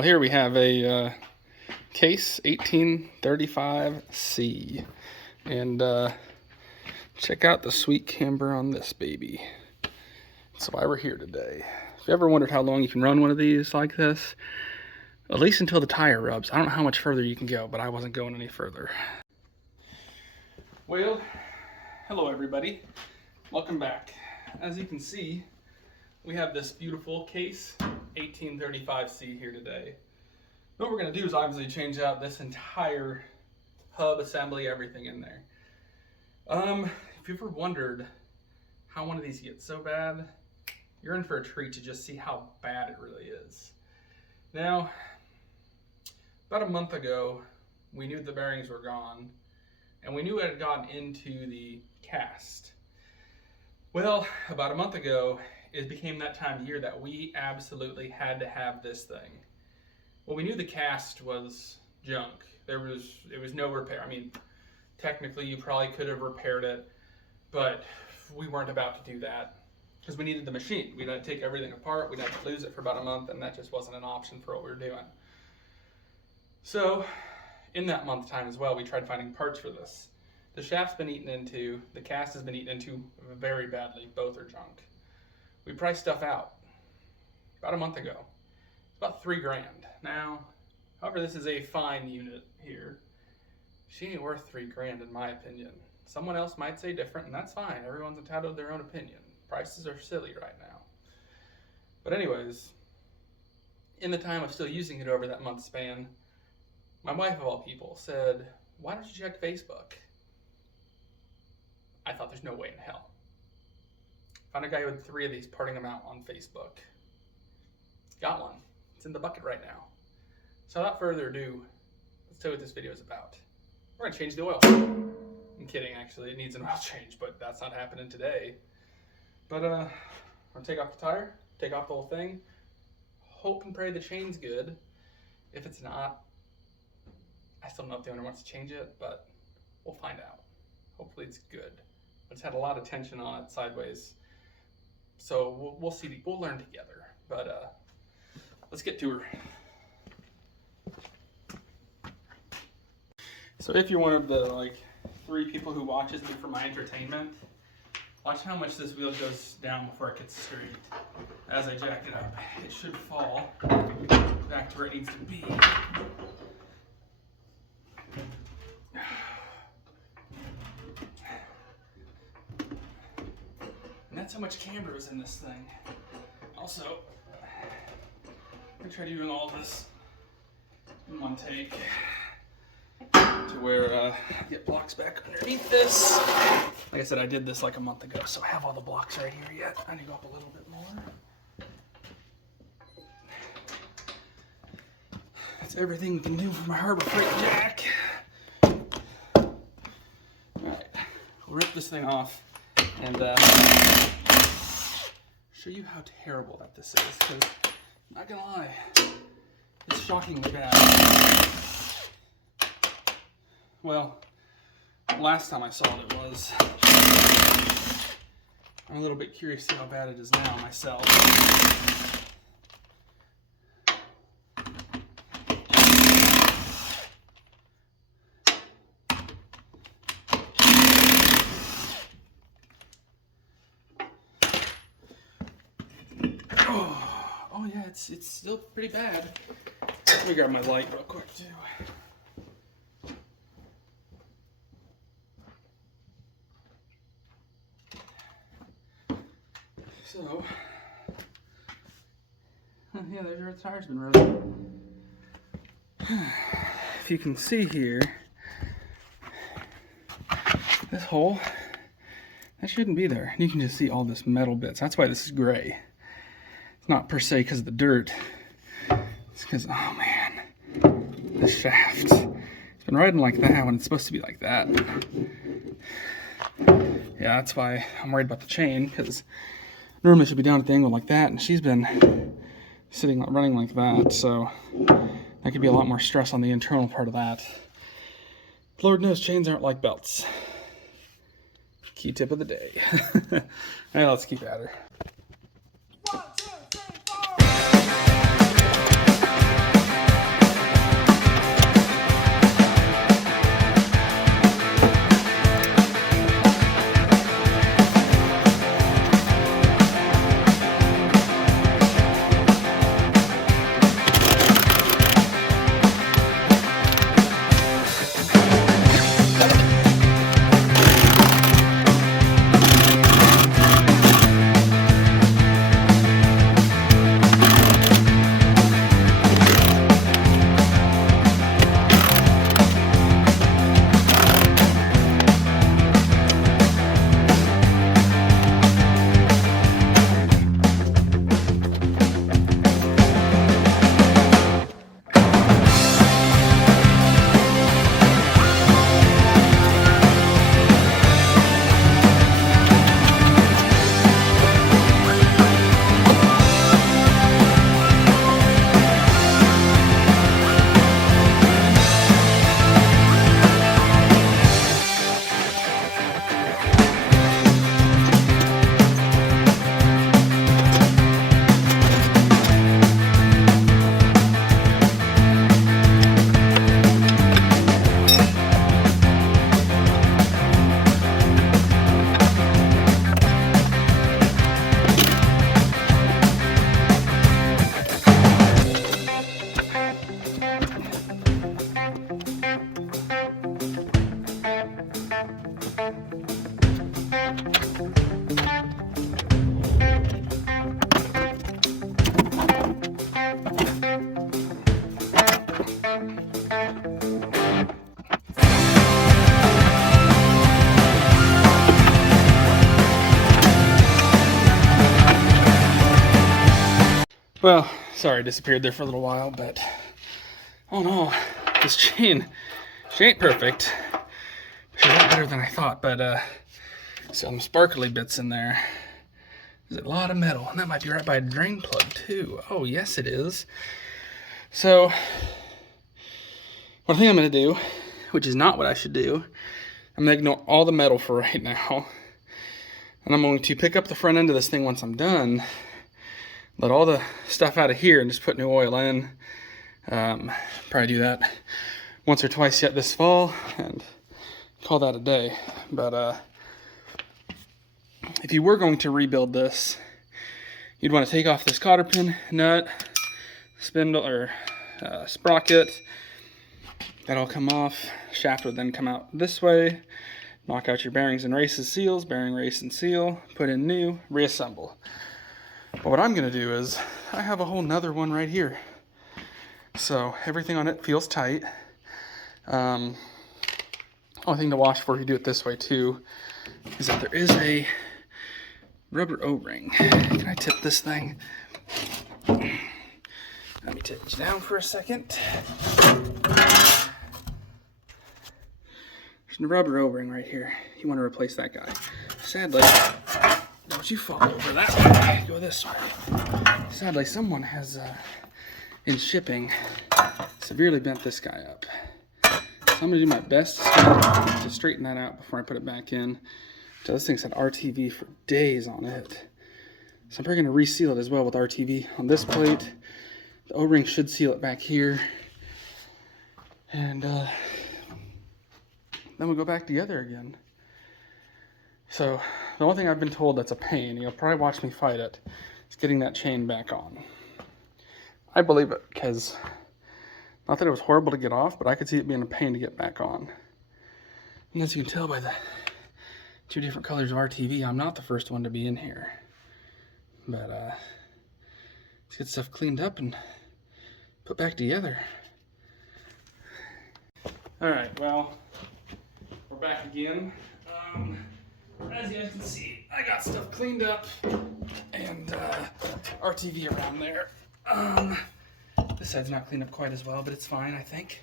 Well, here we have a Case 1835C, and check out the sweet camber on this baby. That's why we're here today. If you ever wondered how long you can run one of these like this, at least until the tire rubs. I don't know how much further you can go, but I wasn't going any further. Well, hello everybody. Welcome back. As you can see, we have this beautiful Case 1835C here today. What we're going to do is obviously change out this entire hub assembly, everything in there. If you've ever wondered how one of these gets so bad, you're in for a treat to just see how bad it really is. Now, about a month ago, we knew the bearings were gone, and we knew it had gotten into the cast. Well, about a month ago, it became that time of year that we absolutely had to have this thing. Well, we knew the cast was junk. It was no repair. I mean, technically you probably could have repaired it, but we weren't about to do that because we needed the machine. We'd had to take everything apart. We'd had to lose it for about a month, and that just wasn't an option for what we were doing. So, in that month time as well, we tried finding parts for this. The shaft's been eaten into, the cast has been eaten into very badly. Both are junk. We priced stuff out about a month ago. It's about $3,000. Now, however, this is a fine unit here. She ain't worth $3,000 in my opinion. Someone else might say different, and that's fine. Everyone's entitled to their own opinion. Prices are silly right now. But anyways, in the time of still using it over that month span, my wife of all people said, "Why don't you check Facebook?" I thought there's no way in hell. Found a guy who had 3 of these, parting them out on Facebook. Got one. It's in the bucket right now. So without further ado, let's tell you what this video is about. We're going to change the oil. I'm kidding, actually. It needs an oil change, but that's not happening today. But I'm going to take off the tire, take off the whole thing, hope and pray the chain's good. If it's not, I still don't know if the owner wants to change it, but we'll find out. Hopefully it's good. It's had a lot of tension on it sideways. So we'll see. We'll learn together. But let's get to her. So if you're one of the 3 people who watches me for my entertainment, watch how much this wheel goes down before it gets straight. As I jack it up, it should fall back to where it needs to be. And that's how much camber is in this thing. Also, I'm going to try doing all of this in one take to where I get blocks back underneath this. Like I said, I did this like a month ago, so I have all the blocks right here yet. I need to go up a little bit more. That's everything we can do for my Harbor Freight jack. Alright, we'll rip this thing off and show you how terrible that this is, because I'm not gonna lie, it's shockingly bad. Well, last time I saw it was. I'm a little bit curious to see how bad it is now myself. Oh yeah, it's still pretty bad. Let me grab my light real quick too. So, yeah, there's where the tire's been rubbed. If you can see here, this hole, that shouldn't be there. You can just see all this metal bits. That's why this is gray. It's not per se because of the dirt. It's because, oh man, the shaft. It's been riding like that when it's supposed to be like that. Yeah, that's why I'm worried about the chain, because normally it should be down at the angle like that, and she's been running like that, so that could be a lot more stress on the internal part of that. Lord knows chains aren't like belts. Key tip of the day. All right, let's keep at her. Well, sorry I disappeared there for a little while, but oh no, this chain, she ain't perfect. She's a lot better than I thought, but some sparkly bits in there. There's a lot of metal, and that might be right by a drain plug too. Oh yes it is. So, one thing I'm gonna do, which is not what I should do, I'm gonna ignore all the metal for right now. And I'm going to pick up the front end of this thing once I'm done, let all the stuff out of here and just put new oil in. Probably do that once or twice yet this fall and call that a day. But if you were going to rebuild this, you'd want to take off this cotter pin, nut, spindle, or sprocket. That'll come off. Shaft would then come out this way. Knock out your bearings and races, seals, bearing, race, and seal. Put in new, reassemble. But what I'm going to do is, I have a whole nother one right here. So everything on it feels tight. Only thing to watch for if you do it this way too, is that there is a rubber O-ring. Can I tip this thing? Let me tip it down for a second. There's a rubber O-ring right here. You want to replace that guy. Sadly, don't you fall over that way. Go this way. Sadly, someone has, in shipping, severely bent this guy up. So I'm going to do my best to straighten that out before I put it back in. So this thing's had RTV for days on it. So I'm probably going to reseal it as well with RTV on this plate. The O-ring should seal it back here. And then we'll go back together again. So the only thing I've been told that's a pain, you'll probably watch me fight it, is getting that chain back on. I believe it, because not that it was horrible to get off, but I could see it being a pain to get back on. And as you can tell by the two different colors of RTV, I'm not the first one to be in here. But let's get stuff cleaned up and put back together. Alright, well, we're back again. As you guys can see, I got stuff cleaned up and RTV around there. This side's not cleaned up quite as well, but it's fine, I think.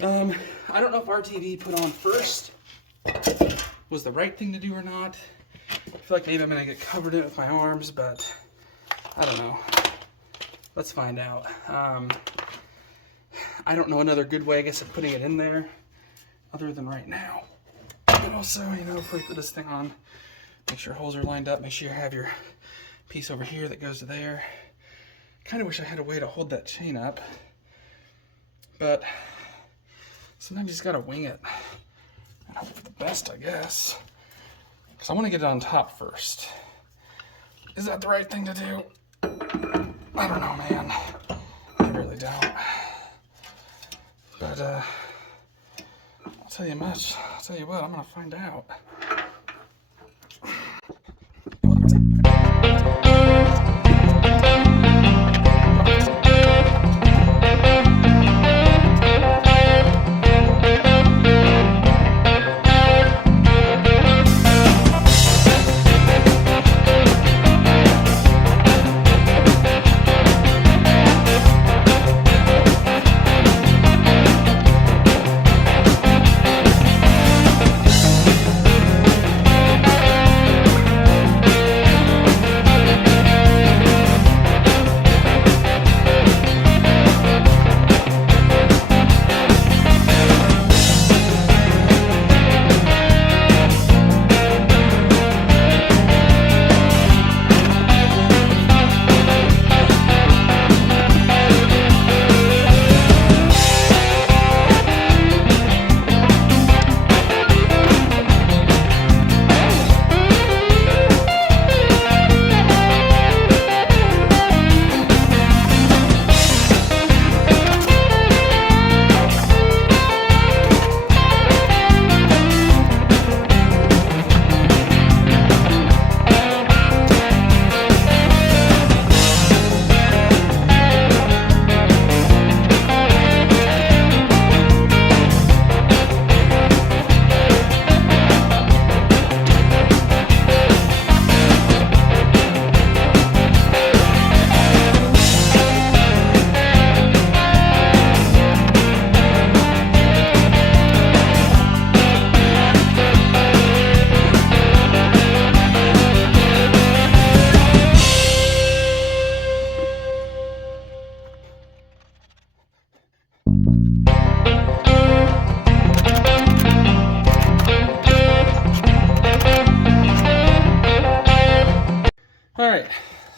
I don't know if RTV put on first was the right thing to do or not. I feel like maybe I'm gonna get covered in it with my arms, but I don't know. Let's find out. I don't know another good way, I guess, of putting it in there other than right now. And also, you know, before you put this thing on, make sure holes are lined up. Make sure you have your piece over here that goes to there. Kind of wish I had a way to hold that chain up, but sometimes you just gotta wing it and hope for the best, I guess. Because I want to get it on top first. Is that the right thing to do? I don't know, man. I really don't. But I'll tell you much. I'll tell you what, I'm gonna find out.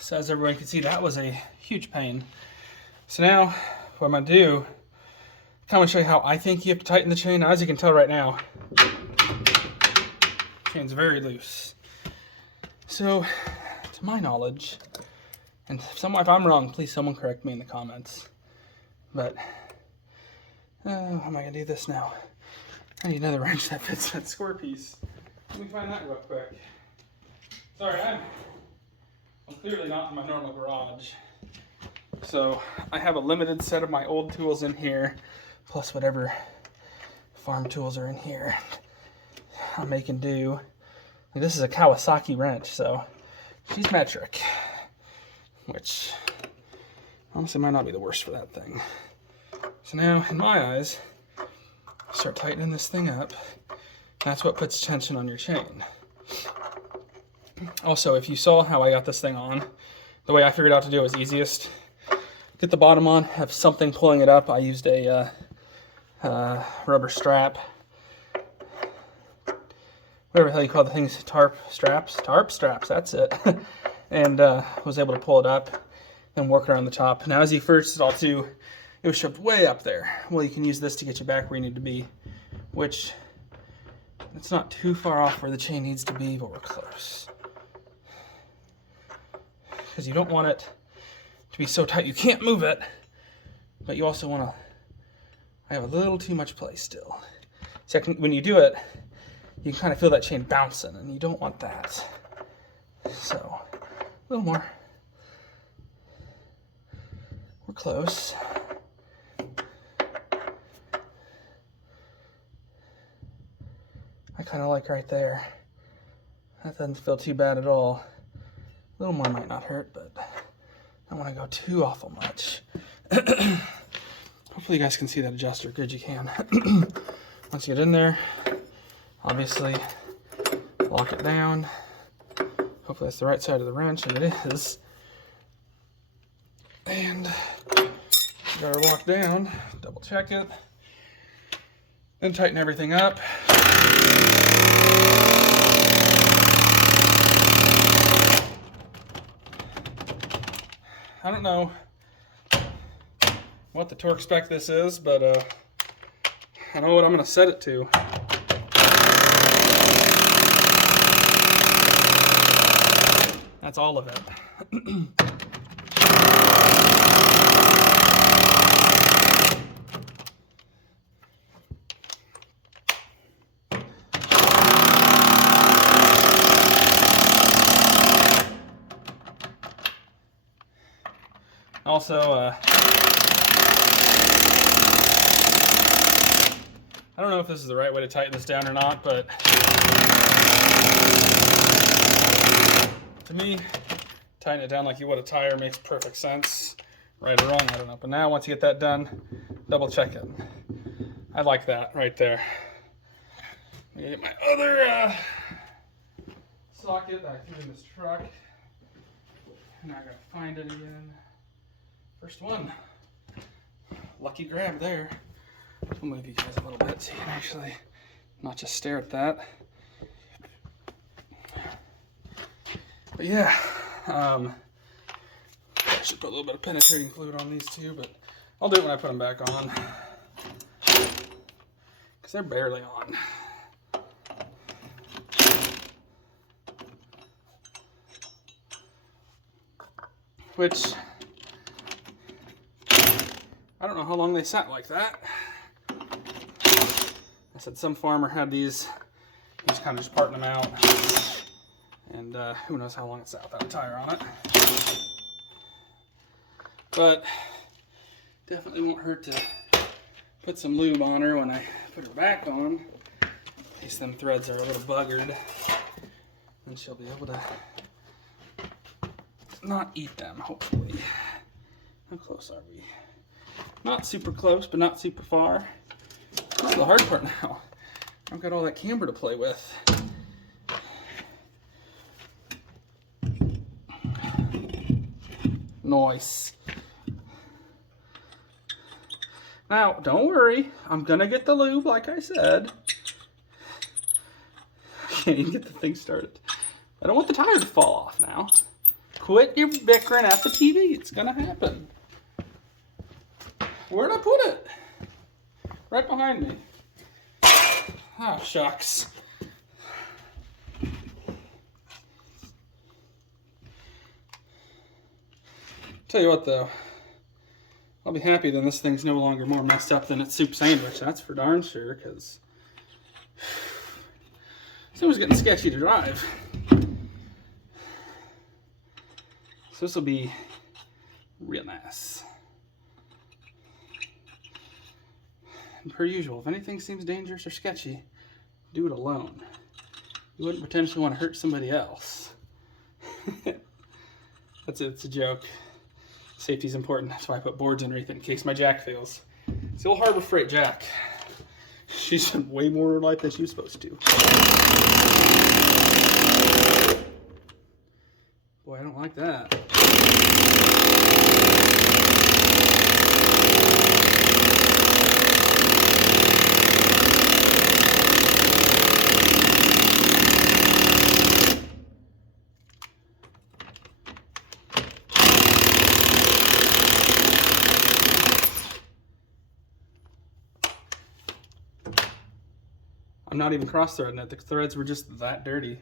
So as everyone can see, that was a huge pain. So now what I'm gonna do, I'm gonna show you how I think you have to tighten the chain. Now, as you can tell right now, chain's very loose. So to my knowledge, and if I'm wrong, please someone correct me in the comments. But how am I gonna do this now? I need another wrench that fits that square piece. Let me find that real quick. Sorry, I'm clearly not in my normal garage. So I have a limited set of my old tools in here, plus whatever farm tools are in here. I'm making do. Like, this is a Kawasaki wrench, so she's metric, which honestly might not be the worst for that thing. So now, in my eyes, start tightening this thing up. That's what puts tension on your chain. Also, if you saw how I got this thing on, the way I figured out to do it was easiest. Get the bottom on, have something pulling it up. I used a rubber strap. Whatever the hell you call the things, tarp straps, that's it. And was able to pull it up and work around the top. Now, as you first saw too, it was shoved way up there. Well, you can use this to get you back where you need to be, which it's not too far off where the chain needs to be, but we're close. Because you don't want it to be so tight you can't move it, but you also want to, I have a little too much play still. So when you do it, you can kind of feel that chain bouncing, and you don't want that. So, a little more. We're close. I kind of like right there. That doesn't feel too bad at all. A little more might not hurt, but I don't want to go too awful much. Hopefully you guys can see that adjuster. Good, you can. Once you get in there, obviously lock it down. Hopefully that's the right side of the wrench, and it is. And you gotta walk down, double check it, then tighten everything up. I don't know what the torque spec this is, but I know what I'm gonna set it to. That's all of it. Also, I don't know if this is the right way to tighten this down or not, but to me, tighten it down like you would a tire makes perfect sense. Right or wrong, I don't know. But now, once you get that done, double check it. I like that right there. I'm gonna get my other socket that I threw in this truck. Now I gotta find it again. First one. Lucky grab there. I'll move you guys a little bit so you can actually not just stare at that. But yeah, I should put a little bit of penetrating fluid on these two, but I'll do it when I put them back on. Because they're barely on. Which, I don't know how long they sat like that. I said some farmer had these, he's kind of just parting them out. And who knows how long it sat without a tire on it. But definitely won't hurt to put some lube on her when I put her back on. In case them threads are a little buggered. And she'll be able to not eat them, hopefully. How close are we? Not super close, but not super far. This is the hard part now. I've got all that camber to play with. Nice. Now, don't worry. I'm gonna get the lube, like I said. I can't even get the thing started. I don't want the tire to fall off now. Of Quit your bickering at the TV. It's gonna happen. Where'd I put it? Right behind me. Oh, shucks. Tell you what, though. I'll be happy then this thing's no longer more messed up than its soup sandwich. That's for darn sure, because it was getting sketchy to drive. So this will be real nice. And per usual, if anything seems dangerous or sketchy, do it alone. You wouldn't potentially want to hurt somebody else. That's it, it's a joke. Safety's important, that's why I put boards underneath it in case my jack fails. It's the old Harbor Freight jack. She's done way more life than she was supposed to. Boy, I don't like that. I'm not even cross-threading it. The threads were just that dirty.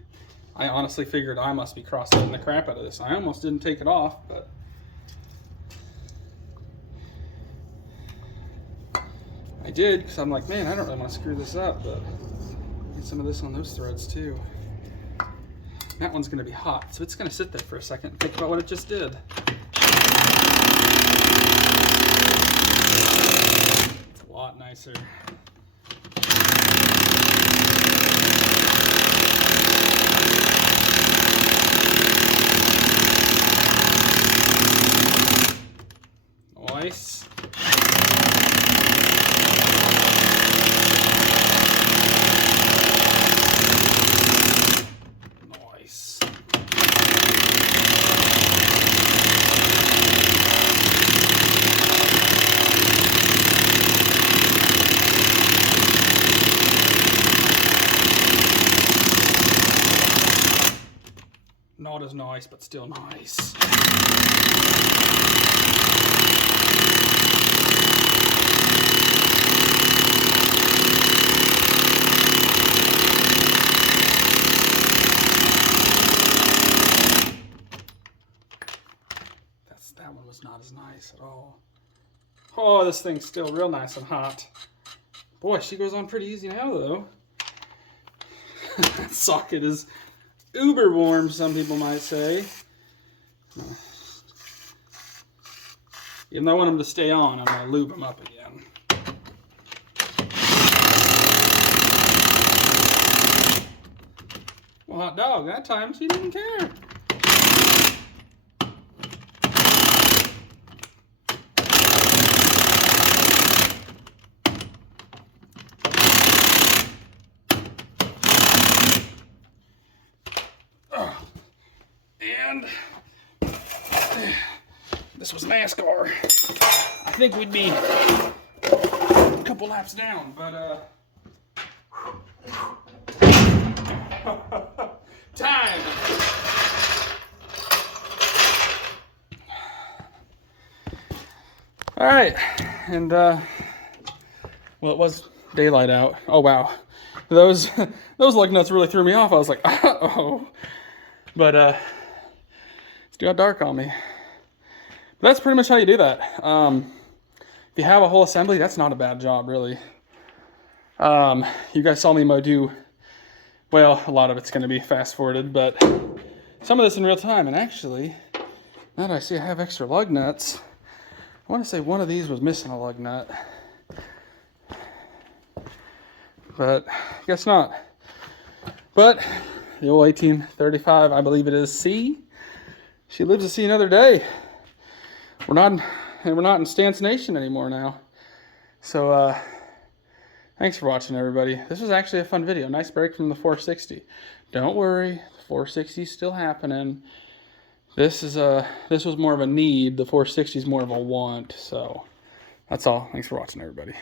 I honestly figured I must be cross-threading the crap out of this. I almost didn't take it off, but I did, because I'm like, man, I don't really want to screw this up, but get some of this on those threads too. That one's going to be hot, so it's going to sit there for a second and think about what it just did. It's a lot nicer. Nice. Nice. Not as nice, but still nice. That one was not as nice at all. Oh, this thing's still real nice and hot. Boy, she goes on pretty easy now, though. That socket is uber warm, some people might say. Even though I want them to stay on, I'm going to lube them up again. Well, hot dog, that time she didn't care. And this was NASCAR. I think we'd be a couple laps down, but time. All right, and well, it was daylight out. Oh wow, those lug nuts really threw me off. I was like, uh-oh. But it's got dark on me. But that's pretty much how you do that. If you have a whole assembly, that's not a bad job, really. You guys saw me do, well, a lot of it's going to be fast forwarded, but some of this in real time. And actually, now that I see I have extra lug nuts, I want to say one of these was missing a lug nut. But I guess not. But the old 1835, I believe it is C. She lives to see another day. We're not in Stance Nation anymore now. So thanks for watching, everybody. This was actually a fun video. Nice break from the 460. Don't worry, the 460 is still happening. This was more of a need. The 460 is more of a want. So that's all. Thanks for watching, everybody.